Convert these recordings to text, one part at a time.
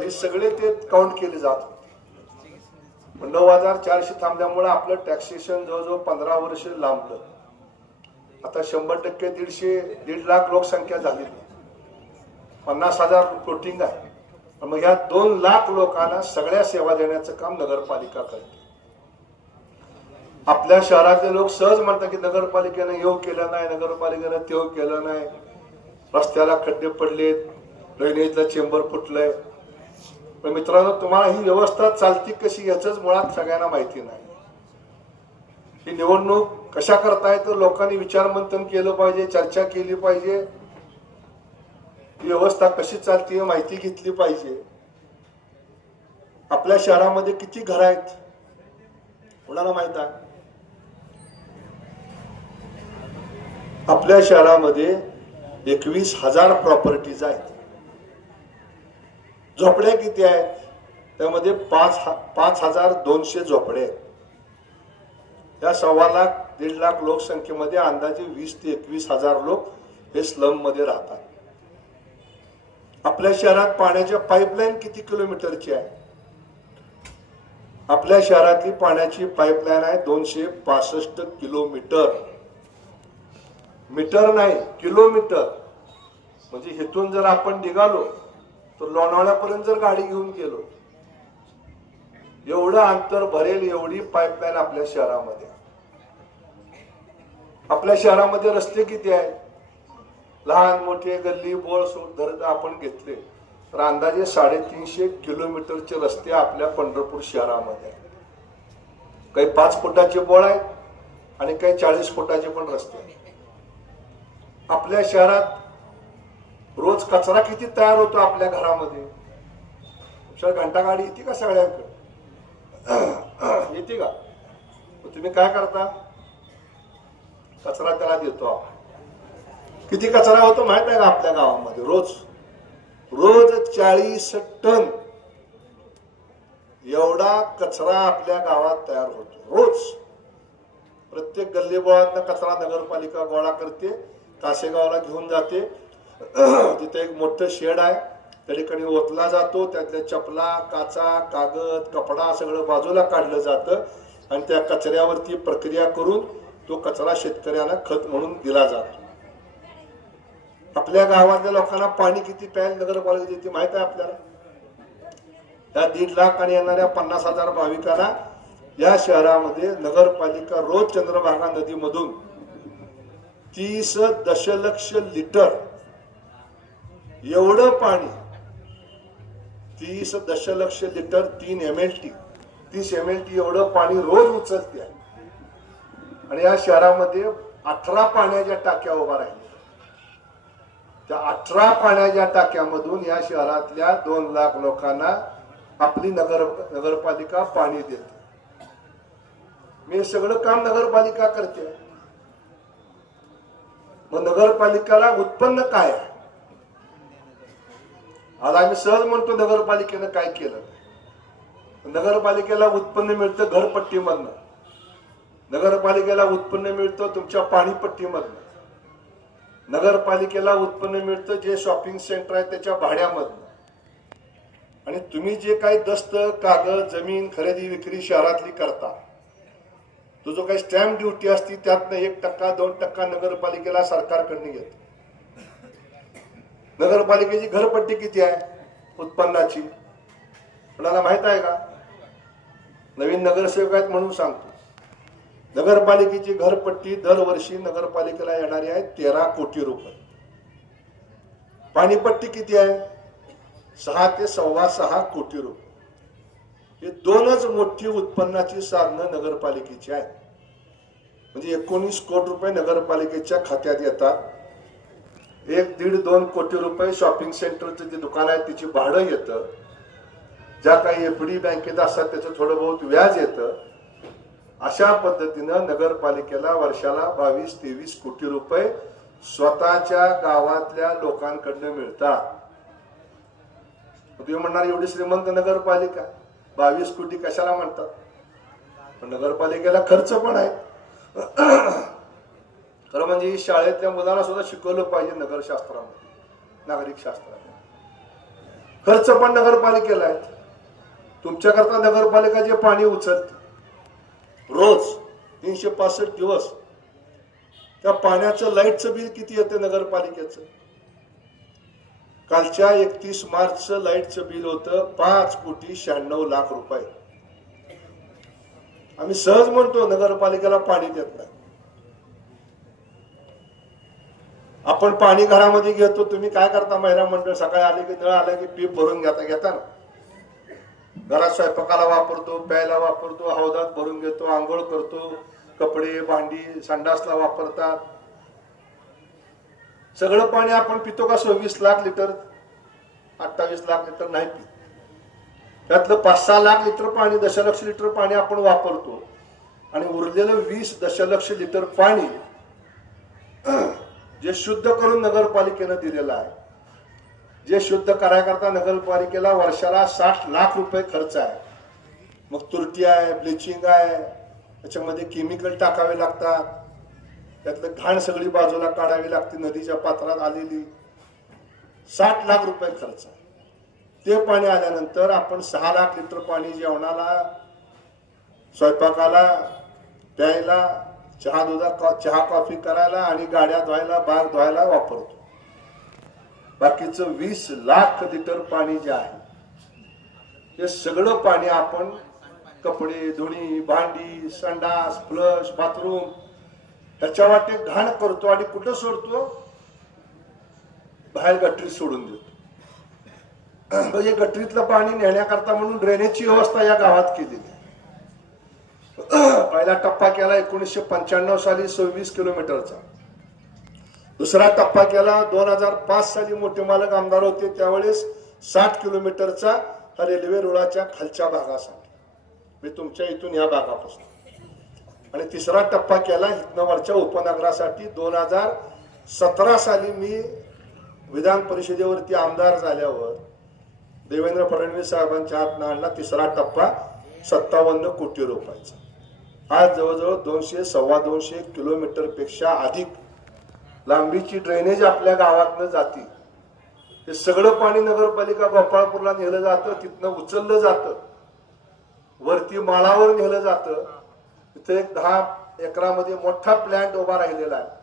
हे सगळे ते काउंट केले जात होते. 9,400 थांबल्यामुळे आपलं टॅक्सेशन जवळजवळ 15 वर्ष लांबलं. आता 100% 1.5 लाख लोकसंख्या झाली, 50,000 फ्लोटिंग आहे. मग ह्या 2 लाख लोकांना सगळ्या सेवा देण्याचं काम नगरपालिका करते. आपल्या शहरातले लोक सहज म्हणतात की नगरपालिकेनं येऊ केलं नाही, नगरपालिकेनं तेव केलं नाही, रस्त्याला खड्डे पडलेत, ड्रेनेजला चेंबर फुटलंय. पण मित्रांनो, तुम्हाला ही व्यवस्था चालती कशी याच मुळात सगळ्यांना माहिती नाही. ही निवडणूक कशा करताय तर लोकांनी विचारमंथन केलं पाहिजे, चर्चा केली पाहिजे, ही व्यवस्था कशी चालते माहिती घेतली पाहिजे. आपल्या शहरामध्ये किती घर आहेत कोणाला माहित आहे? आपल्या शहरामध्ये 21,000 प्रॉपर्टीज आहेत. झोपड्या किती आहेत? त्यामध्ये 5,200 झोपडे आहेत. या 1.25 लाख 1.5 लाख लोकसंख्येमध्ये अंदाजे 20 ते 21,000 लोक हे स्लम मध्ये राहतात. आपल्या शहरात पाण्याच्या पाईपलाईन किती किलोमीटरची आहे? आपल्या शहरातली पाण्याची पाईपलाईन आहे 265 किलोमीटर. मीटर नाही, किलोमीटर. म्हणजे इथून जर आपण निघालो तर लोणावळ्यापर्यंत जर गाडी घेऊन गेलो, एवढं अंतर भरेल एवढी पाईपलाईन आपल्या शहरामध्ये. आपल्या शहरामध्ये रस्ते किती आहेत? लहान मोठे गल्ली बोळ जर आपण घेतले तर अंदाजे 350 किलोमीटरचे रस्ते आपल्या पंढरपूर शहरामध्ये आहेत. काही 5 फुटाचे बोळ आहेत आणि काही 40 फुटाचे पण रस्ते आहेत. आपल्या शहरात रोज कचरा किती तयार होतो आपल्या घरामध्ये? घंटा गाडी येते का सगळ्यांकडे? येते का? तुम्ही काय करता? कचरा त्याला देतो. किती कचरा होतो माहित आहे का आपल्या गावामध्ये? रोज 40 टन एवढा कचरा आपल्या गावात तयार होतो. रोज प्रत्येक गल्लीबोळातनं कचरा नगरपालिका गोळा करते, कासेगावला घेऊन जाते. तिथे एक मोठं शेड आहे, त्या ठिकाणी ओतला जातो. त्यातल्या चपला, काचा, कागद, कपडा सगळं बाजूला काढलं जातं आणि त्या कचऱ्यावरती प्रक्रिया करून तो कचरा शेतकऱ्यांना खत म्हणून दिला जातो. आपल्या गावातल्या लोकांना पाणी किती प्यायला नगरपालिका देते माहित आहे आपल्याला? या 1.5 लाख आणि येणाऱ्या 50,000 भाविकांना या शहरामध्ये नगरपालिका रोज चंद्रभागा नदीमधून 30 दशलक्ष लिटर एवढं पाणी, 30 दशलक्ष लिटर 3 MLT 30 MLT एवढं पाणी रोज उचलते. आणि या शहरामध्ये 18 पाण्याच्या टाक्या उभा राहिल्या. त्या 18 पाण्याच्या टाक्यामधून या शहरातल्या 2 लाख लोकांना आपली नगरपालिका पाणी देते. मी सगळं काम नगरपालिका करते. मग नगरपालिकेला उत्पन्न काय आहे? आज आम्ही सहज म्हणतो नगरपालिकेनं काय केलं. नगरपालिकेला उत्पन्न मिळतं घरपट्टीमधनं, नगरपालिकेला उत्पन्न मिळतं तुमच्या पाणीपट्टीमधनं, नगरपालिकेला उत्पन्न मिळतं जे शॉपिंग सेंटर आहे त्याच्या भाड्यामधनं. आणि तुम्ही जे काही दस्त, कागद, जमीन खरेदी विक्री शहरातली करता, तो जो काही स्टॅम्प ड्युटी असती त्यातनं 1% 2% नगरपालिकेला सरकारकडनं येत. नगरपालिकेची घरपट्टी किती आहे उत्पन्नाची कोणाला माहित आहे का? नवीन नगरसेवक आहेत म्हणून सांगतो. नगरपालिकेची घरपट्टी दरवर्षी नगरपालिकेला येणारी आहे 13 कोटी रुपये. पाणीपट्टी किती आहे? 6 ते 6.25 कोटी रुपये. हे 2च मोठी उत्पन्नाची साधनं नगरपालिकेची आहेत. म्हणजे 19 कोटी रुपये नगरपालिकेच्या खात्यात येतात. 1-1.5-2 कोटी रुपये शॉपिंग सेंटरचं जे दुकान आहे त्याची भाडं येतं. ज्या काही FD बँकेत असतात त्याचं थोडं बहुत व्याज येतं. अशा पद्धतीनं नगरपालिकेला वर्षाला 22-23 कोटी रुपये स्वतःच्या गावातल्या लोकांकडनं मिळतात. तुम्ही म्हणणार एवढी श्रीमंत नगरपालिका 22 कोटी कशाला म्हणतात? पण नगरपालिकेला खर्च पण आहे. खरं म्हणजे शाळेतल्या मुलांना सुद्धा शिकवलं पाहिजे नगरशास्त्रामध्ये, नागरिक शास्त्रामध्ये. खर्च पण नगरपालिकेला आहे. तुमच्याकरता नगरपालिका जे पाणी उचलते रोज 365 दिवस, त्या पाण्याचं लाईटचं बिल किती येते नगरपालिकेचं? कालच्या 31 मार्चचं लाईटचं बिल होतं 5,96,00,000 रुपये. आम्ही सहज म्हणतो नगरपालिकेला पाणी देत नाही. आपण पाणी घरामध्ये घेतो, तुम्ही काय करता? महिला मंडळ सकाळी आले की नळ आला की पीप भरून घेता ना. घरात स्वयंपाकाला वापरतो, प्यायला वापरतो, हौदात भरून घेतो, आंघोळ करतो, कपडे भांडी संडासला वापरतात. सगळं पाणी आपण पितो का? 26 लाख लिटर 28 लाख लिटर नाही पित. त्यातलं 5-6 लाख लिटर पाणी, दशलक्ष लिटर पाणी आपण वापरतो आणि उरलेलं 20 दशलक्ष लिटर पाणी जे शुद्ध करून नगरपालिकेनं दिलेलं आहे. जे शुद्ध करायकरता नगरपालिकेला वर्षाला 60 लाख रुपये खर्च आहे. मग तुरटी आहे, ब्लिचिंग आहे, त्याच्यामध्ये केमिकल टाकावे लागतात, त्यातलं घाण सगळी बाजूला काढावी लागते, नदीच्या पात्रात आलेली. 60 लाख रुपये खर्च आहे. ते पाणी आल्यानंतर आपण 6 लाख लिटर पाणी जेवणाला, स्वयंपाकाला, प्यायला, चहा कॉफी करायला आणि गाड्या धुवायला, बाग धुवायला वापरतो. बाकीचं 20 लाख लिटर पाणी जे आहे हे सगळं पाणी आपण कपडे धुणी, भांडी, संडास, फ्लश, बाथरूम ह्याच्या वाटे घाण करतो आणि कुठं सोडतो? बाहेर गटरीत सोडून देतो. म्हणजे गटरीतलं पाणी नेण्याकरता म्हणून ड्रेनेजची व्यवस्था या गावात केलेली आहे. पहिला टप्पा केला 1995 साली 26 किलोमीटरचा. दुसरा टप्पा केला 2005 साली मोठे मालक आमदार होते त्यावेळेस 60 किलोमीटरचा हा रेल्वे रुळाच्या खालच्या भागासाठी, मी तुमच्या इथून या भागापासून. आणि तिसरा टप्पा केला इथनं वरच्या उपनगरासाठी 2017 साली मी विधान परिषदेवरती आमदार झाल्यावर देवेंद्र फडणवीस साहेबांच्या हातनं आणला. तिसरा टप्पा 57 कोटी रुपयाचा. आज जवळजवळ 200-2.25 किलोमीटर पेक्षा अधिक लांबीची ड्रेनेज आपल्या गावातनं जाते. हे सगळं पाणी नगरपालिका गोपाळपूरला नेलं जातं, तिथनं उचललं जातं, वरती माळावर नेलं जातं. तिथे एक 10 एकरामध्ये मोठा प्लॅन्ट उभा राहिलेला आहे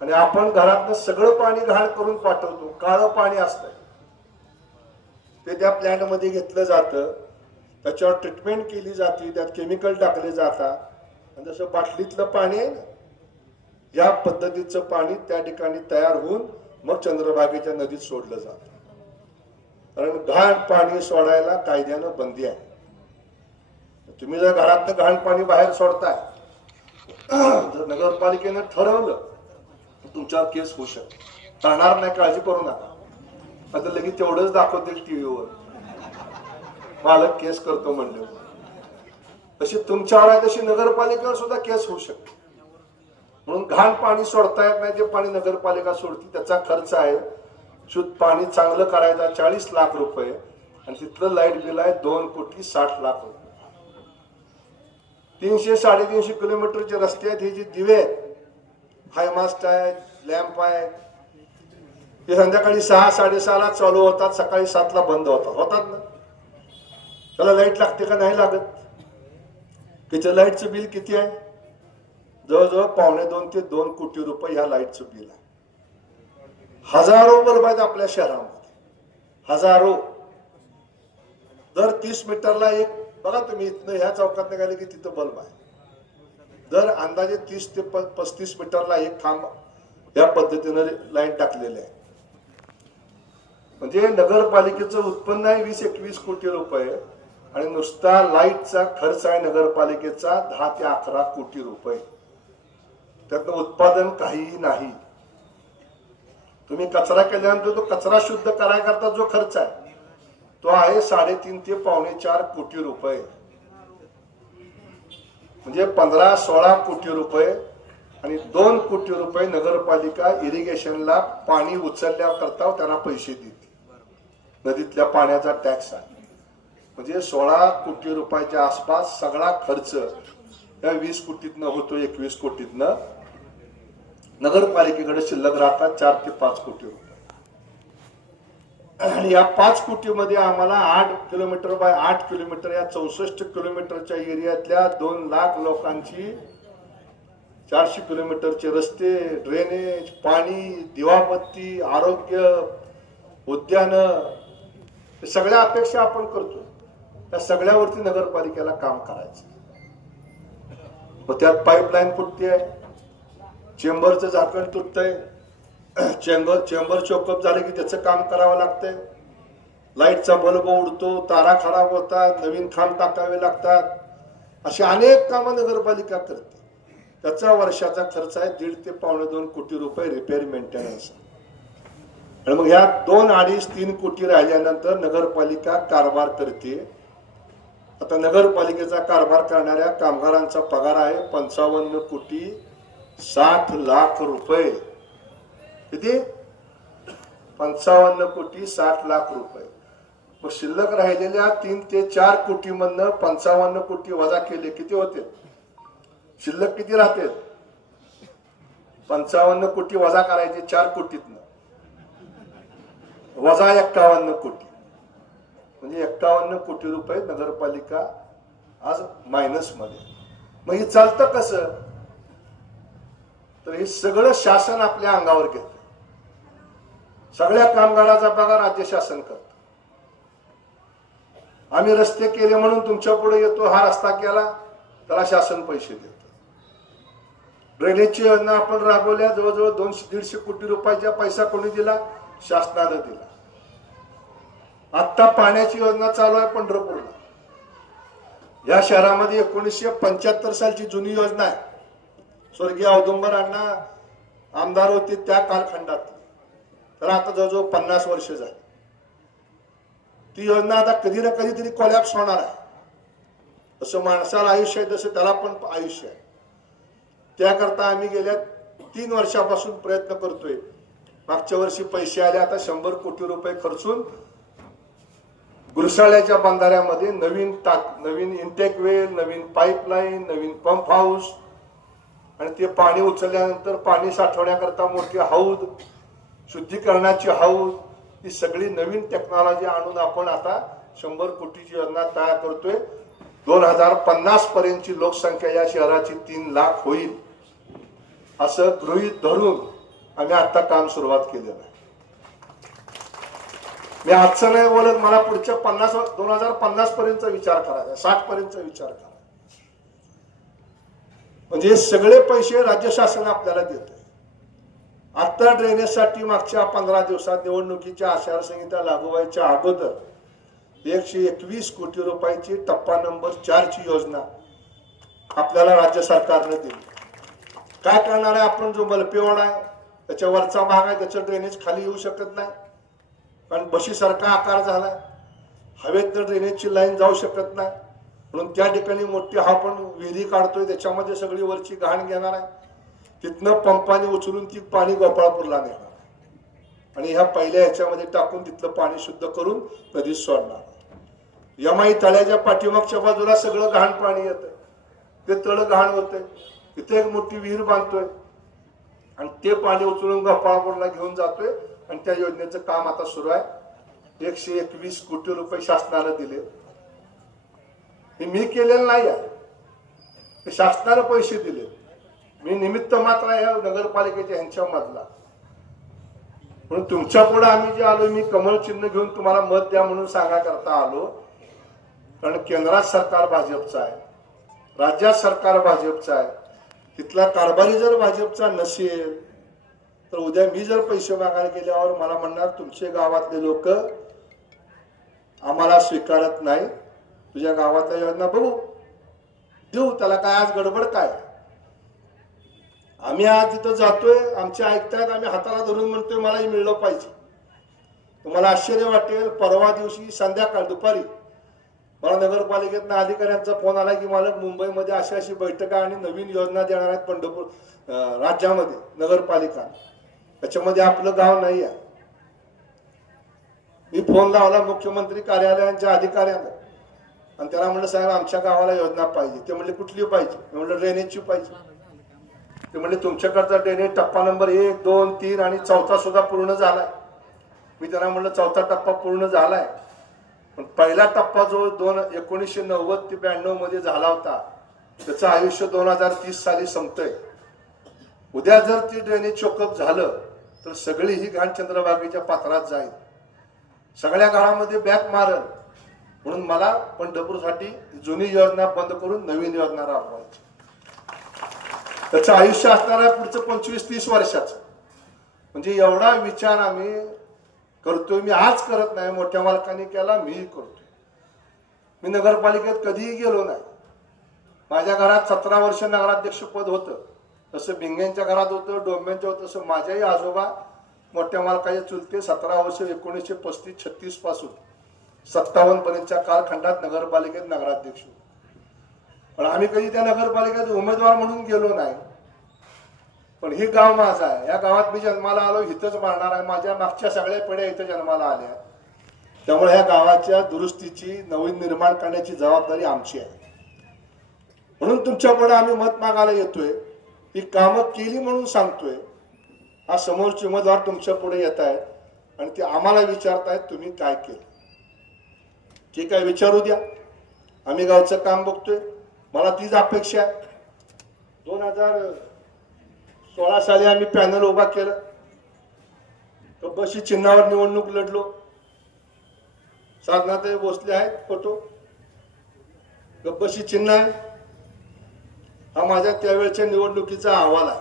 आणि आपण घरातनं सगळं पाणी घाण करून पाठवतो. काळं पाणी असतं ते त्या प्लॅन्ट मध्ये घेतलं जातं, त्याच्यावर ट्रीटमेंट केली जाते, त्यात केमिकल टाकले जातात आणि जसं बाटलीतलं पाणी आहे ना, या पद्धतीचं पाणी त्या ठिकाणी तयार होऊन मग चंद्रभागेच्या नदीत सोडलं जातं. कारण घाण पाणी सोडायला कायद्यानं बंदी आहे. तुम्ही जर घरातनं घाण पाणी बाहेर सोडताय, जर नगरपालिकेनं ठरवलं तुमच्यावर केस होऊ शकते. करणार नाही, काळजी करू नका. आता लगेच तेवढंच दाखवतील टीव्हीवर, मालक केस करतो म्हणले. तशी तुमच्यावर आहे तशी नगरपालिकेवर सुद्धा केस होऊ शकते. म्हणून घाण पाणी सोडता येत नाही, ते पाणी नगरपालिका सोडते. त्याचा खर्च आहे शुद्ध पाणी चांगलं करायचा 40 लाख रुपये आणि तिथलं लाईट बिल आहे 2,60,00,000 रुपये. 300-350 किलोमीटरचे रस्ते आहेत. हे जे दिवे आहेत, हायमास्ट आहेत, लॅम्प आहेत, ते संध्याकाळी 6-6:30ला चालू होतात, सकाळी 7ला बंद होतात ना. त्याला लाईट लागते का? नाही लागत. त्याच्या लाईटचं बिल किती आहे? जवळजवळ 1.25 ते 2 कोटी रुपये ह्या लाईटचं बिल आहे. हजारो बल्ब आहेत आपल्या शहरामध्ये, हजारो. दर 30 मीटरला एक, बघा तुम्ही इथनं ह्या चौकात निघाले की तिथं बल्ब आहे. दर अंदाजे 30 ते 35 मीटरला एक खांब या पद्धतीनं लाईन टाकलेले आहे. म्हणजे नगरपालिकेचं उत्पन्न आहे 20-21 कोटी रुपये आणि नुसता लाईटचा खर्च आहे नगरपालिकेचा 10 ते 11 कोटी रुपये. त्यातनं उत्पादन काहीही नाही. तुम्ही कचरा केल्यानंतर तो कचरा शुद्ध करायकरता जो खर्च आहे तो आहे 3.5 ते 4.25 कोटी रुपये. म्हणजे 15-16 कोटी रुपये आणि 2 कोटी रुपये नगरपालिका इरिगेशनला पाणी उचलल्याकरता त्यांना पैसे देते. नदीतल्या पाण्याचा टॅक्स आहे. म्हणजे 16 कोटी रुपयाच्या आसपास सगळा खर्च या 20 कोटीतनं होतो. 21 कोटीतनं नगरपालिकेकडे शिल्लक राहतात 4 ते 5 कोटी रुपये. आणि या 5 कोटीमध्ये आम्हाला 8 किलोमीटर बाय 8 किलोमीटर या 64 किलोमीटरच्या एरियातल्या 2 लाख लोकांची 400 किलोमीटरचे रस्ते, ड्रेनेज, पाणी, दिवाबत्ती, आरोग्य, उद्यान, सगळ्या अपेक्षा आपण करतो. त्या सगळ्यावरती नगरपालिकेला काम करायचं. त्यात पाईपलाईन फुटते, चेंबरचं झाकण तुटतंय, चेंबर चोकअप झाले की त्याचं काम करावं लागतंय, लाईटचा बल्ब उडतो, तारा खराब होतात, नवीन खांब टाकावे लागतात, अशी अनेक कामं नगरपालिका करते. त्याचा वर्षाचा खर्च आहे 1.5 ते 2.25 कोटी रुपये रिपेअर मेंटेनन्स. आणि मग ह्या 2, 2.5, 3 कोटी राहिल्यानंतर नगरपालिका कारभार करते. आता नगरपालिकेचा कारभार करणाऱ्या कामगारांचा पगार आहे 55 कोटी 60 लाख रुपये. किती? 55 कोटी 60 लाख रुपये. मग शिल्लक राहिलेल्या 3 ते 4 कोटी मधनं 55 कोटी वजा केले किती होते? शिल्लक किती राहते? 55 कोटी वजा करायचे 4 कोटीतनं, वजा 51 कोटी, म्हणजे 51 कोटी रुपये नगरपालिका आज मायनस मध्ये. मग हे चालतं कसं? तर हे सगळं शासन आपल्या अंगावर घेतं. सगळ्या कामगाराचा पगार राज्य शासन करतं. आम्ही रस्ते केले म्हणून तुमच्या पुढे येतो, हा रस्ता केला त्याला शासन पैसे देतं. ड्रेनेजची योजना आपण राबवल्या, जवळजवळ 200-150 कोटी रुपयाचा पैसा कोणी दिला? शासनानं दिला. आता पाण्याची योजना चालू आहे पंढरपूरला. या शहरामध्ये 1975 सालची जुनी योजना आहे. स्वर्गीय औदुंबर अण्णा आमदार होते त्या कालखंडात. तर आता जवळजवळ 50 वर्ष झाली. ती योजना आता कधी ना कधीतरी कोलॅप्स होणार आहे. असं माणसाला आयुष्य आहे तसं त्याला पण आयुष्य आहे. त्याकरता आम्ही गेल्या 3 वर्षापासून प्रयत्न करतोय. मागच्या वर्षी पैसे आले, आता 100 कोटी रुपये खर्चून गुरसाळ्याच्या बंधाऱ्यामध्ये नवीन इंटेक वेल, नवीन पाईपलाईन, नवीन पंप हाऊस, आणि ते पाणी उचलल्यानंतर पाणी साठवण्याकरता मोठी हौद, शुद्धीकरणाची हौद, ही सगळी नवीन टेक्नॉलॉजी आणून आपण आता 100 कोटीची योजना तयार करतोय. 2050 पर्यंतची लोकसंख्या या शहराची 3 लाख होईल असं गृहीत धरून आम्ही आता काम सुरुवात केलेलं आहे. मी आजचं नाही बोलत, मला पुढच्या 2050 पर्यंतचा विचार करायचा, 60 पर्यंतचा विचार करायचा. म्हणजे सगळे पैसे राज्य शासन आपल्याला देते. आता ड्रेनेजसाठी मागच्या 15 दिवसात निवडणुकीच्या आचारसंहिता लागू व्हायच्या अगोदर 121 कोटी रुपयाची टप्पा नंबर 4 ची योजना आपल्याला राज्य सरकारने दिली. काय करणार आहे आपण? जो मलपेवाडा आहे त्याच्या वरचा भाग आहे, त्याचं ड्रेनेज खाली येऊ शकत नाही कारण बशीसारखा आकार झालाय. हवेत ड्रेनेजची लाईन जाऊ शकत नाही, म्हणून त्या ठिकाणी मोठी आपण विहिरी काढतोय, त्याच्यामध्ये सगळी वरची घाण घेणार आहे. तिथनं पंपाने उचलून ती पाणी गोपाळपूरला नेणार आणि ह्या पहिल्या ह्याच्यामध्ये टाकून तिथलं पाणी शुद्ध करून नदीत सोडणार. यमाई तळ्याच्या पाठीमागच्या बाजूला सगळं घाण पाणी येतंय, ते तळ घाण होतंय. तिथे एक मोठी विहीर बांधतोय आणि ते पाणी उचलून गोपाळपूरला घेऊन जातोय. आणि त्या योजनेचं काम आता सुरू आहे. 121 कोटी रुपये शासनाने दिले. हे मी केलेलं नाही आहे, शासनाने पैसे दिले. मी निमित्त मात्र आहे नगरपालिकेच्या यांच्या मधला. म्हणून तुमच्या पुढे आम्ही जे आलो, मी कमळ चिन्ह घेऊन तुम्हाला मत द्या म्हणून सांगा करता आलो. कारण केंद्रात सरकार भाजपचं आहे, राज्यात सरकार भाजपचं आहे. तिथला कारभारी जर भाजपचा नसेल तर उद्या मी जर पैसे मागायला गेल्यावर मला म्हणणार तुमचे गावातले लोक आम्हाला स्वीकारत नाही, तुझ्या गावातल्या योजना बघू देऊ, त्याला काय आज गडबड काय? आम्ही आज तिथं जातोय, आमचे ऐकतायत, आम्ही हाताला धरून म्हणतोय मलाही मिळलं पाहिजे. तुम्हाला आश्चर्य वाटेल, परवा दिवशी संध्याकाळ दुपारी मला नगरपालिकेतनं अधिकाऱ्यांचा फोन आला की मालक मुंबईमध्ये अशी अशी बैठका आणि नवीन योजना देणार आहेत पंढरपूर राज्यामध्ये नगरपालिका, त्याच्यामध्ये आपलं गाव नाही आहे. मी फोन लावला मुख्यमंत्री कार्यालयाच्या अधिकाऱ्यांना आणि त्याला म्हणलं साहेब आमच्या गावाला योजना पाहिजे. ते म्हणले कुठली पाहिजे? मी म्हणलं ड्रेनेजची पाहिजे. ते म्हणले तुमच्याकडचा ड्रेनेज टप्पा नंबर 1, 2, 3 आणि 4 सुद्धा पूर्ण झालाय. मी त्यांना म्हणलं चौथा टप्पा पूर्ण झालाय, पण पहिला टप्पा जो 1990 ते 92 मध्ये झाला होता त्याचं आयुष्य 2030 साली संपतंय. उद्या जर ती ड्रेनेज चोकअप झालं तर सगळी ही घाण चंद्रभागेच्या पात्रात जाईल, सगळ्या घरामध्ये बॅक मारल. म्हणून मला पंढरपूरसाठी जुनी योजना बंद करून नवीन योजना राबवायची. त्याचं आयुष्य असणार आहे पुढचं 25-30 वर्षाचं. म्हणजे एवढा विचार आम्ही करतोय. मी आज करत नाही, मोठ्या मालकांनी केला, मीही करतोय. मी नगरपालिकेत कधीही गेलो नाही. माझ्या घरात 17 वर्ष नगराध्यक्ष पद होतं, तसं भिंग्यांच्या घरात होतं, डोंब्यांच्या होतं. तसं माझ्याही आजोबा मोठ्या मालकाचे चुलते 17 वर्ष 1935-36 पासून 57 पर्यंतच्या कालखंडात नगरपालिकेत नगराध्यक्ष होते. पण आम्ही कधी त्या नगरपालिकेत उमेदवार म्हणून गेलो नाही. पण हे गाव माझं आहे, या गावात मी जन्माला आलो, इथंच मारणार आहे. माझ्या मागच्या सगळ्या पिढ्या इथं जन्माला आल्या. त्यामुळे ह्या गावाच्या दुरुस्तीची, नवीन निर्माण करण्याची जबाबदारी आमची आहे. म्हणून तुमच्या पुढे आम्ही मत मागायला येतोय. ही कामं केली म्हणून सांगतोय. हा समोरचे उमेदवार तुमच्या पुढे येत आहेत आणि ते आम्हाला विचारतायत तुम्ही काय केलं. ठीक आहे, विचारू द्या. आम्ही गावचं काम बघतोय. मला तीच अपेक्षा आहे. 2016 साली आम्ही पॅनल उभा केलं, कब्बशी चिन्हावर निवडणूक लढलो. साधनाताई भोसले आहेत फोटो, कब्बशी चिन्ह आहे. हा माझ्या त्यावेळच्या निवडणुकीचा अहवाल आहे.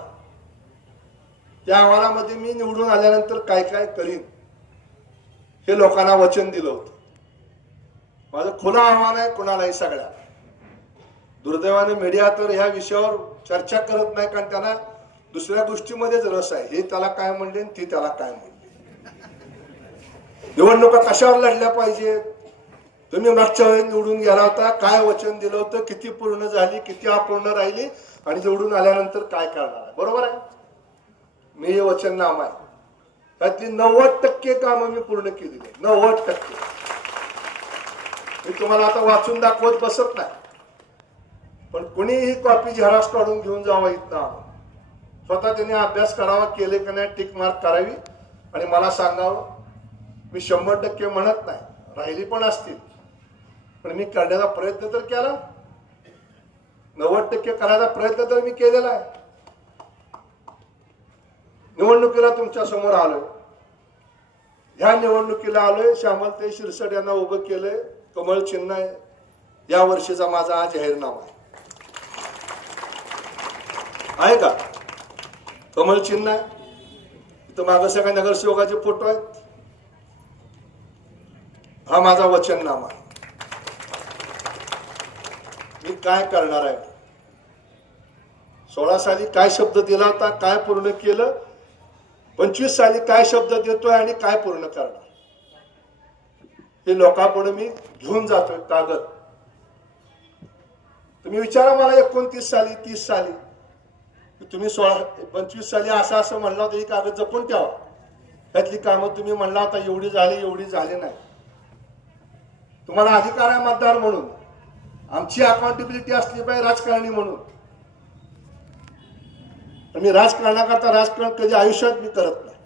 त्या अहवालामध्ये मी निवडून आल्यानंतर काय काय करीन हे लोकांना वचन दिलं होतं. माझं खुलं आव्हान आहे कुणालाही, सगळ्या. दुर्दैवाने मीडिया तर ह्या विषयावर चर्चा करत नाही, कारण त्यांना दुसऱ्या गोष्टीमध्येच रस आहे. हे त्याला काय म्हणले, ती त्याला काय म्हणले. निवडणुका कशावर लढल्या पाहिजेत, तुम्ही मागच्या वेळेस निवडून गेला होता, काय वचन दिलं होतं, किती पूर्ण झाली, किती अपूर्ण राहिली, आणि निवडून आल्यानंतर काय करणार आहे. बरोबर आहे. मी हे वचननामा आहे, त्यातली 90% कामं मी पूर्ण केलेली आहे. 90%. मी तुम्हाला आता वाचून दाखवत बसत नाही, पण कुणीही कॉपी झेरॉक्स काढून घेऊन जावं इथं. स्वतः त्यांनी अभ्यास करावा, केले का नाही टिक मार्क करावी आणि मला सांगावं. मी 100% म्हणत नाही, राहिली पण असतील, पण मी करण्याचा प्रयत्न तर केला. 90% करायचा प्रयत्न तर मी केलेला आहे. निवडणुकीला तुमच्या समोर आलोय. ह्या निवडणुकीला आलोय, श्यामलताई शिरसाट यांना उभं केलंय. कमळ चिन्ह आहे. या वर्षीचा माझा हा जाहीरनामा आहे का? कमळ चिन्ह आहे. इथं मागं सगळ्या नगरसेवकाचे फोटो आहेत. हा माझा वचननामा आहे. मी काय करणार आहे, 16 साली काय शब्द दिला होता, काय पूर्ण केलं, 25 साली काय शब्द देतोय आणि काय पूर्ण करणार, हे लोकांपुढे मी घेऊन जातोय कागद. तुम्ही विचारा मला 29 साली 30 साली तुम्ही 25 साली असं म्हणला होता, ही कागद जपून ठेवा. त्यातली कामं तुम्ही म्हणला होता एवढी झाली नाही. तुम्हाला अधिकार आहे मतदार म्हणून, आमची अकाउंटेबिलिटी असली पाहिजे राजकारणी म्हणून. मी राजकारणाकरता राजकारण कधी आयुष्यात मी करत नाही.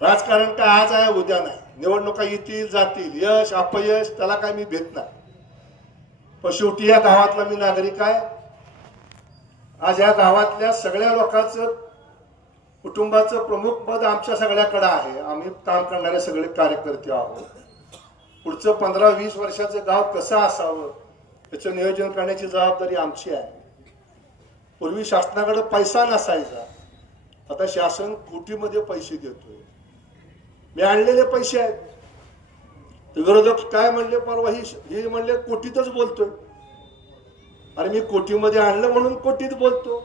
राजकारण काय आज आहे उद्या नाही. निवडणुका येतील जातील, यश अपयश त्याला काय मी भेट नाही. पण शेवटी या गावातला मी नागरिक आहे. आज या गावातल्या सगळ्या लोकांचं, कुटुंबाचं प्रमुख पद आमच्या सगळ्याकडे आहे. आम्ही काम करणारे सगळे कार्यकर्ते आहोत. पुढचं 15-20 वर्षाचं गाव कसं असावं त्याचं नियोजन करण्याची जबाबदारी आमची आहे. पूर्वी शासनाकडे पैसा नसायचा, आता शासन कोटीमध्ये पैसे देतोय. मी आणलेले पैसे आहेत. विरोधक काय म्हणले परवा, हे म्हणले कोटीतच बोलतोय. आणि मी कोटीमध्ये आणलं म्हणून कोटीत बोलतो.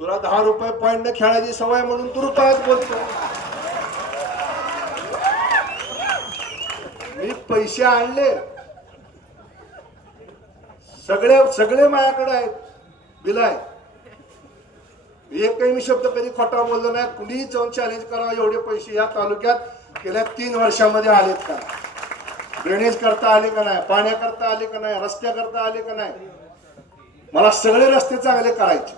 तुला 10 रुपये पॉईंट न खेळायची सवय म्हणून तू रुपयात बोलतो. मी पैसे आणले, सगळे माझ्याकडे आहेत, बिल आहे. एकही मी शब्द कधी खोटा बोललो नाही. कुणीही जाऊन चॅलेंज करावं, एवढे पैसे या तालुक्यात गेल्या 3 वर्षामध्ये आलेत का, ड्रेनेज करता आले का नाही, पाण्याकरता आले का नाही, रस्त्याकरता आले का नाही. मला सगळे रस्ते चांगले करायचे.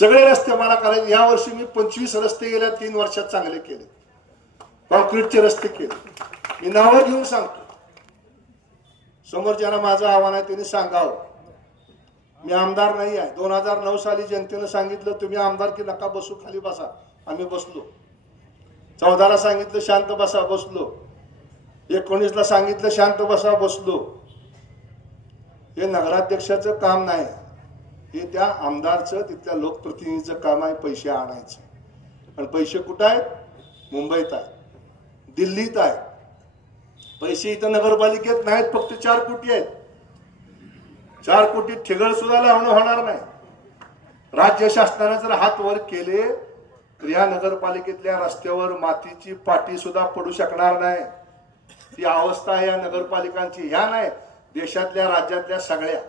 सगळे रस्ते मला करायचे. या वर्षी मी 25 रस्ते गेल्या 3 वर्षात चांगले केले, कॉन्क्रीटचे रस्ते केले. मी नावं घेऊन सांगतो, समोरच्याला माझं आव्हान आहे त्यांनी सांगावं. मी आमदार नाही आहे. 2009 साली जनतेनं सांगितलं तुम्ही आमदार की नका बसू, खाली बसा. आम्ही बसलो. 14ला सांगितलं शांत बसा, बसलो. 19ला सांगितलं शांत बसा, बसलो. हे नगराध्यक्षाचं काम नाही, हे त्या आमदारचं, तिथल्या लोकप्रतिनिधीचं काम आहे पैसे आणायचं. आणि पैसे कुठं आहेत? मुंबईत आहेत, दिल्लीत आहेत. पैसे इथं नगरपालिकेत नाहीत, फक्त 4 कोटी आहेत. 4 कोटी ठिगळ सुद्धा लावणं होणार नाही. राज्य शासनाने जर हात वर केले तर या नगरपालिकेतल्या रस्त्यावर मातीची पाटी सुद्धा पडू शकणार नाही. ती अवस्था आहे या नगरपालिकांची. ह्या नाही, देशातल्या राज्यातल्या सगळ्या.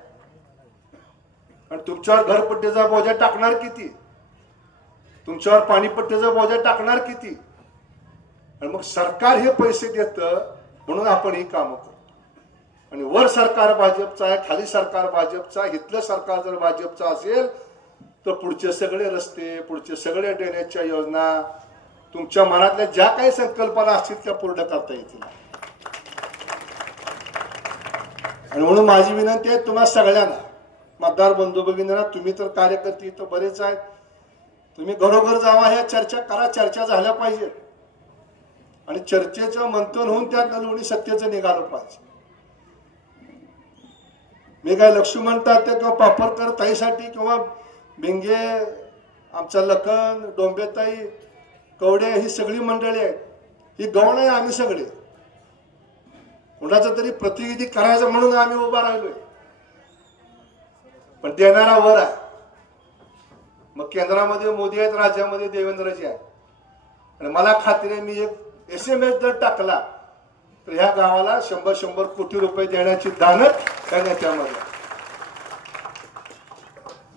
आणि तुमच्यावर घरपट्टीचा बोजा टाकणार किती? तुमच्यावर पाणीपट्टीचा बोजा टाकणार किती? आणि मग सरकार हे पैसे देतं म्हणून आपण ही कामं करतो. आणि वर सरकार भाजपचं आहे, खाली सरकार भाजपचं आहे. इथलं सरकार जर भाजपचं असेल तर पुढचे सगळे रस्ते, पुढचे सगळे ड्रेनेजच्या योजना, तुमच्या मनातल्या ज्या काही संकल्पना असतील त्या पूर्ण करता येतील. आणि म्हणून माझी विनंती आहे तुम्हा सगळ्यांना, मतदार बंधू भगिनींना, तुम्ही तर कार्यकर्ते इथं बरेच आहेत, तुम्ही घरोघर जावा, ह्या चर्चा करा. चर्चा झाल्या पाहिजे आणि चर्चेचं मंथन होऊन त्यात निवडून सत्तेचं निघालं पाहिजे. मी काय लक्ष्मण तात्या किंवा पापरकर ताईसाठी किंवा भिंगे, आमचा लखन, डोंबेताई, कवडे, ही सगळी मंडळी आहेत. ही गौण आहे. आम्ही सगळे कुणाचं तरी प्रतिनिधी करायचं म्हणून आम्ही उभा राहिलोय. पण देणारा वर आहे. मग केंद्रामध्ये मोदी आहेत, राज्यामध्ये देवेंद्रजी आहेत. आणि मला खात्री आहे, मी एक SMS जर टाकला तर ह्या गावाला 100 कोटी रुपये देण्याची दानत त्या नेत्यामध्ये.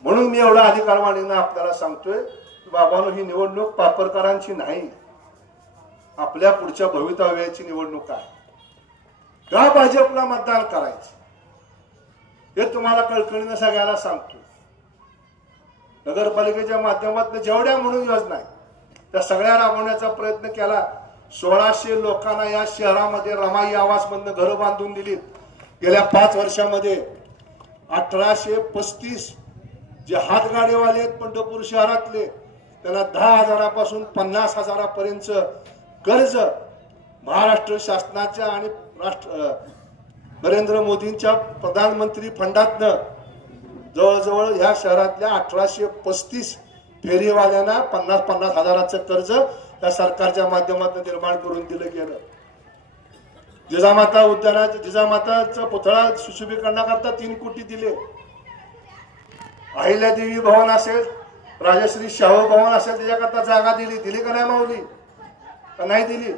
म्हणून मी एवढा अधिकारवाणीनं आपल्याला सांगतोय की बाबांनो, ही निवडणूक पापरकरांची नाही, आपल्या पुढच्या भवितव्याची निवडणूक आहे. का भाजपला मतदान करायचं हे तुम्हाला कळकळीनं सगळ्याला सांगतो. नगरपालिकेच्या माध्यमातून जेवढ्या म्हणून योजना आहेत त्या सगळ्या राबवण्याचा प्रयत्न केला. 1600 लोकांना या शहरामध्ये रमाई आवासमधनं घरं बांधून दिलीत. गेल्या 5 वर्षामध्ये 1835 जे हातगाडीवाले आहेत पंढरपूर शहरातले, त्यांना 10,000पासून 50,000पर्यंत कर्ज महाराष्ट्र शासनाच्या आणि नरेंद्र मोदींच्या प्रधानमंत्री फंडातनं जवळजवळ ह्या शहरातल्या 1835 फेरीवाल्यांना 50-50 हजाराचं कर्ज त्या सरकारच्या माध्यमातून निर्माण करून दिलं गेलं. जिजामाता उद्यानात जिजामाताचा पुतळा सुशोभीकरणाकरता 3 कोटी दिले. अहिल्यादेवी भवन असेल, राजश्री शाहू भवन असेल, त्याच्याकरता जागा दिली का नाही माऊली? का नाही दिली?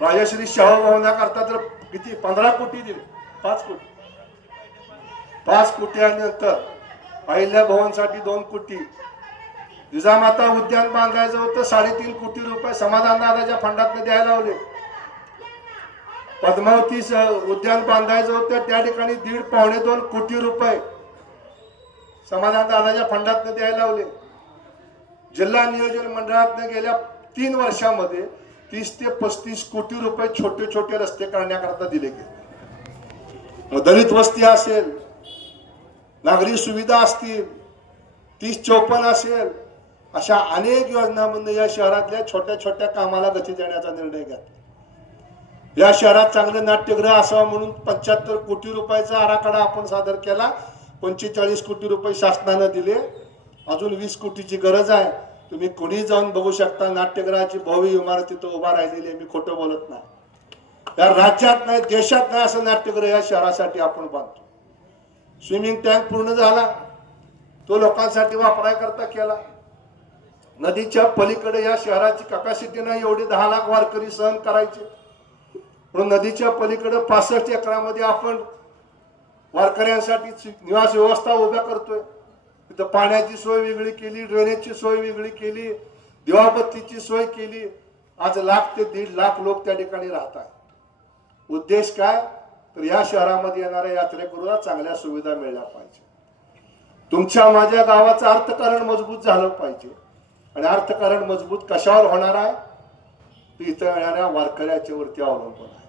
राजश्री शाहू भवनाकरता तर किती 15 कोटी दिले. 5 कोटी आणि नंतर अहिल्या भवनसाठी 2 कोटी. जिजामाता उद्यान बांधायचं होतं, 3.5 कोटी रुपये समाधान दादाच्या फंडातनं द्यायला लावले. पद्मावती उद्यान बांधायचं होतं, त्या ठिकाणी 1.5-2 कोटी रुपये समाधान दादाच्या फंडातनं द्यायला लावले. जिल्हा नियोजन मंडळातनं गेल्या 3 वर्षामध्ये 30 ते 35 कोटी रुपये छोटे छोटे रस्ते करण्याकरता दिले गेले. दलित वस्ती असेल, नागरी सुविधा असतील, 30-54 असेल, अशा अनेक योजनांमध्ये या शहरातल्या छोट्या छोट्या कामाला गती देण्याचा निर्णय घेतला. या शहरात चांगलं नाट्यगृह असावं म्हणून 75 कोटी रुपयाचा आराखडा आपण सादर केला. 45 कोटी रुपये शासनानं दिले. अजून 20 कोटीची गरज आहे. तुम्ही कोणी जाऊन बघू शकता, नाट्यगृहाची भव्य इमारत तिथं उभा राहिलेली आहे. मी खोटं बोलत नाही. या राज्यात नाही, देशात नाही असं नाट्यगृह या शहरासाठी आपण बांधतो. स्विमिंग टँक पूर्ण झाला, तो लोकांसाठी वापरायकरता केला. नदीच्या पलीकडे या शहराची कॅपॅसिटी नाही, एवढे 10 लाख वारकरी सहन करायचे. म्हणून नदीच्या पलीकडे 65 एकरामध्ये आपण वारकऱ्यांसाठी निवास व्यवस्था उभ्या करतोय. तिथं पाण्याची सोय वेगळी केली, ड्रेनेजची सोय वेगळी केली, दिवाबत्तीची सोय केली. आज 1 ते 1.5 लाख लोक त्या ठिकाणी राहतात. उद्देश काय? तर या शहरामध्ये येणाऱ्या यात्रेकरूंना चांगल्या सुविधा मिळल्या पाहिजे. तुमच्या माझ्या गावाचं अर्थकारण मजबूत झालं पाहिजे. आणि अर्थकारण मजबूत कशावर होणार आहे? इथं येणाऱ्या वारकऱ्याच्या वरती अवलंबून आहे.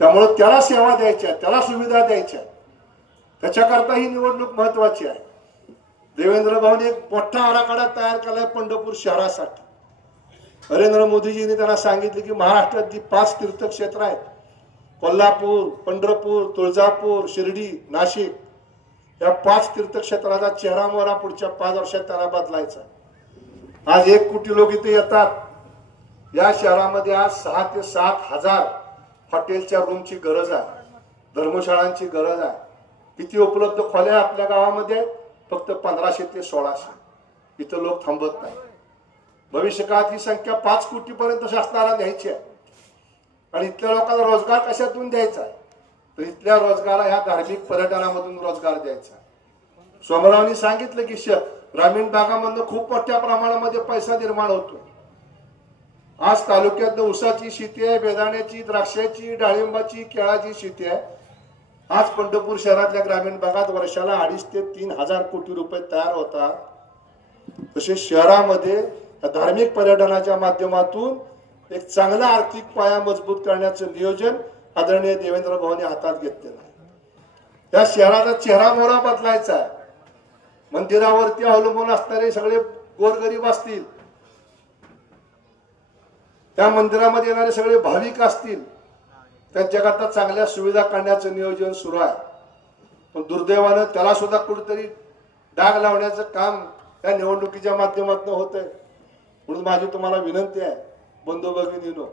त्यामुळे त्याला सेवा द्यायच्या, त्याला सुविधा द्यायच्या, त्याच्याकरता ही निवडणूक महत्वाची आहे. देवेंद्र भाऊने एक मोठा आराखडा तयार केलाय पंढरपूर शहरासाठी. नरेंद्र मोदीजींनी त्यांना सांगितले की महाराष्ट्रात जी 5 तीर्थक्षेत्र आहेत, कोल्हापूर, पंढरपूर, तुळजापूर, शिर्डी, नाशिक, या 5 तीर्थक्षेत्राचा चेहरा मोहरा पुढच्या 5 वर्षात त्याला बदलायचा. आज 1 कोटी लोक इथे येतात. या शहरामध्ये आज 6 ते 7 हजार हॉटेलच्या रूमची गरज आहे, धर्मशाळांची गरज आहे. किती उपलब्ध खोल्या आपल्या गावामध्ये? फक्त 1500 ते 1600. इथं लोक थांबत नाही. भविष्यकाळात ही संख्या 5 कोटी पर्यंत शासनाला न्यायची आहे. आणि इथल्या लोकांना रोजगार कशातून द्यायचा आहे? तर इथल्या रोजगाराला ह्या धार्मिक पर्यटनामधून रोजगार द्यायचा. सोमरावनी सांगितलं की ग्रामीण भागामधून खूप मोठ्या प्रमाणामध्ये पैसा निर्माण होतो. आज तालुक्यात ऊसाची शेती आहे, बेदाण्याची, द्राक्षाची, डाळिंबाची, केळाची शेती आहे. आज पंढरपूर शहरातल्या ग्रामीण भागात वर्षाला 2.5 ते 3 हजार कोटी रुपये तयार होतात. तसे शहरामध्ये धार्मिक पर्यटनाच्या माध्यमातून एक चांगला आर्थिक पाया मजबूत करण्याचं नियोजन आदरणीय देवेंद्र भाऊंनी हातात घेतलेलं आहे. त्या शहराचा चेहरा मोहरा बदलायचा आहे. मंदिरावरती अवलंबून असणारे सगळे गोरगरीब असतील, त्या मंदिरामध्ये येणारे सगळे भाविक असतील, त्यांच्याकरता चांगल्या सुविधा करण्याचं नियोजन सुरू आहे. पण दुर्दैवानं त्याला सुद्धा कुठेतरी डाग लावण्याचं काम त्या निवडणुकीच्या माध्यमातून होत आहे. म्हणून माझी तुम्हाला विनंती आहे, बंधू भगिनींनो,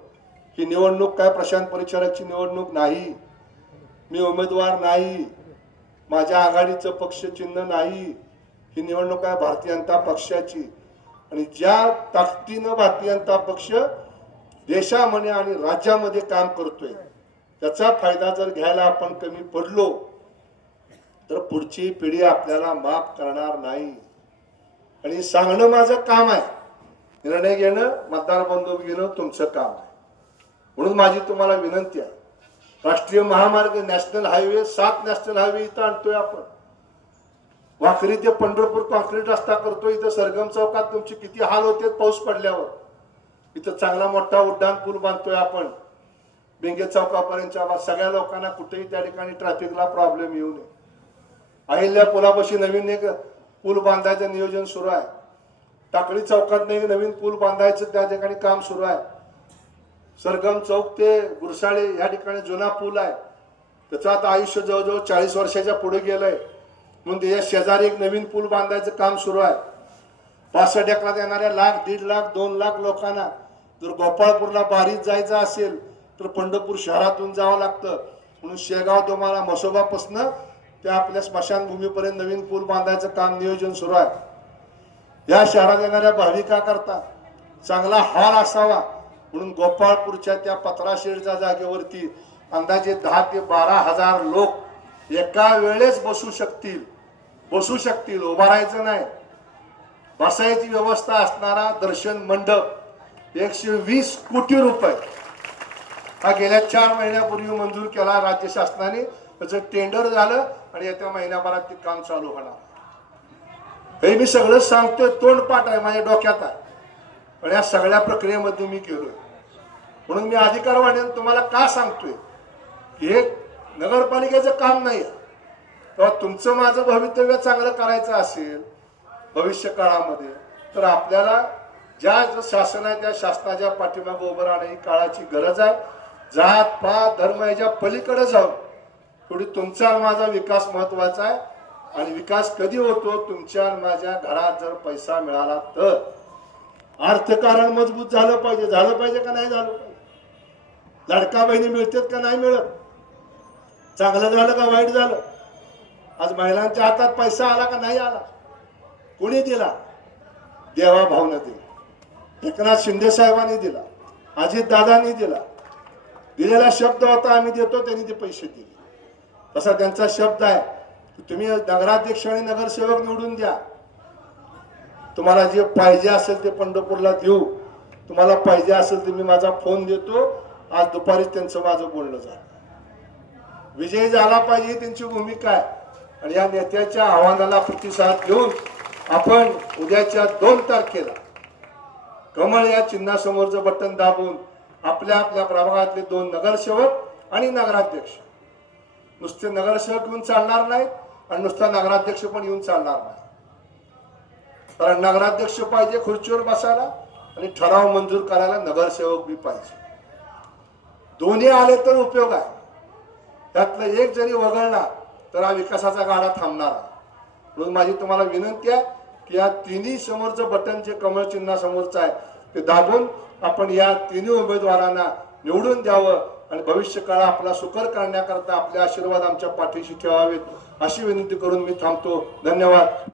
ही निवडणूक काय प्रशांत परिचारकची निवडणूक नाही. मी उमेदवार नाही, माझ्या आघाडीचं पक्ष चिन्ह नाही. ही निवडणूक आहे भारतीय जनता पक्षाची. आणि ज्या ताकदीनं भारतीय जनता पक्ष देशामध्ये आणि राज्यामध्ये काम करतोय, त्याचा फायदा जर घ्यायला आपण कमी पडलो तर पुढची पिढी आपल्याला माफ करणार नाही. आणि सांगणं माझं काम आहे, निर्णय घेणं, मतदार बंधू घेणं तुमचं काम आहे. म्हणून माझी तुम्हाला विनंती आहे, राष्ट्रीय महामार्ग, नॅशनल हायवे, 7 नॅशनल हायवे इथं आणतोय आपण. वाखरी ते पंढरपूर कॉन्क्रीट रस्ता करतोय. इथं सरगम चौकात तुमचे किती हाल होते पाऊस पडल्यावर. इथं चांगला मोठा उड्डाण पूल बांधतोय आपण बेंगे चौकापर्यंतच्या. सगळ्या लोकांना कुठेही त्या ठिकाणी ट्रॅफिकला प्रॉब्लेम येऊ नये. अहिल्या पुलापाशी नवीन एक पूल बांधायचं नियोजन सुरू आहे. टाकळी चौकात नवीन पूल बांधायचं त्या ठिकाणी काम सुरू आहे. सरगम चौक ते गुरसाळे या ठिकाणी जुना पूल आहे, त्याचं आता आयुष्य जवळजवळ 40 वर्षाच्या पुढे गेलंय. म्हणून त्याच्या शेजारी एक नवीन पूल बांधायचं काम सुरू आहे. 65 एकरात येणाऱ्या 1,00,000, 1.5 लाख, 2 लाख लोकांना जर गोपाळपूरला बारीत जायचं असेल तर पंढरपूर शहरातून जावं लागतं. म्हणून शेगाव तुम्हाला मसोबापासनं त्या आपल्या स्मशानभूमीपर्यंत नवीन पूल बांधायचं काम नियोजन सुरू आहे. या शहरात येणाऱ्या भाविकाकरता चांगला हॉल असावा म्हणून गोपाळपूरच्या त्या पत्राशेडच्या जागेवरती अंदाजे 10 ते 12 हजार लोक एका वेळेस बसू शकतील. उभा राहायचं नाही, बसायची व्यवस्था असणारा दर्शन मंडप 120 कोटी रुपये हा गेल्या 4 महिन्यापूर्वी मंजूर केला राज्य शासनाने. त्याचं टेंडर झालं आणि येत्या महिन्याभरात ते काम चालू होणार. हे मी सगळं सांगतोय, तोंडपाठ आहे, माझ्या डोक्यात आहे. पण या सगळ्या प्रक्रियेमध्ये मी गेलोय. म्हणून मी अधिकार वाढेल तुम्हाला का सांगतोय की हे नगरपालिकेचं काम नाही. तेव्हा तुमचं माझं भवितव्य चांगलं करायचं असेल भविष्य काळामध्ये तर आपल्याला ज्या शासन आहे त्या शासनाच्या पाठीमागे उभं राहणं ही काळाची गरज आहे. जात पात धर्म याच्या पलीकडे जाऊन थोडी तुमचा माझा विकास महत्वाचा आहे. आणि विकास कधी होतो? तुमच्या माझ्या घरात जर पैसा मिळाला तर. अर्थकारण मजबूत झालं पाहिजे का नाही झालं पाहिजे? लाडका बहिणी मिळतात का नाही मिळत? चांगलं झालं का वाईट झालं? आज महिलांच्या हातात पैसा आला का नाही आला? कोणी दिला? देवा भावना दिला, एकनाथ शिंदे साहेबांनी दिला, अजित दादांनी दिला. दिलेला शब्द होता आम्ही देतो, त्यांनी ते पैसे दिले. तसा त्यांचा शब्द आहे. तुम्ही नगराध्यक्ष आणि नगरसेवक निवडून द्या. तुम्हाला जे पाहिजे असेल ते पंढरपूरला देऊ. तुम्हाला पाहिजे असेल तर मी माझा फोन देतो. आज दुपारी त्यांचं माझं बोलणं झालं. विजय झाला पाहिजे त्यांची भूमिका आहे. आणि या नेत्याच्या आव्हानाला प्रतिसाद देऊन आपण उद्याच्या 2 तारखेला कमळ या चिन्हासमोरचं बटन दाबून आपल्या आपल्या प्रभागातले 2 नगरसेवक आणि नगराध्यक्ष, नुसते नगरसेवक येऊन चालणार नाहीत आणि नुसता नगराध्यक्ष पण येऊन चालणार नाही, कारण नगराध्यक्ष पाहिजे खुर्चीवर बसायला आणि ठराव मंजूर करायला नगरसेवक बी पाहिजे. दोन्ही आले तर उपयोग आहे. त्यातलं एक जरी वगळला तर हा विकासाचा गाडा थांबणार आहे. म्हणून माझी तुम्हाला विनंती आहे की या तिन्ही समोरचं बटन जे कमळ चिन्हा समोरचं आहे ते दाबून आपण या तिन्ही उमेदवारांना निवडून द्यावं आणि भविष्य काळ आपला सुकर करण्याकरता आपले आशीर्वाद आमच्या पाठीशी ठेवावेत अशी विनंती करून मी थांबतो. धन्यवाद.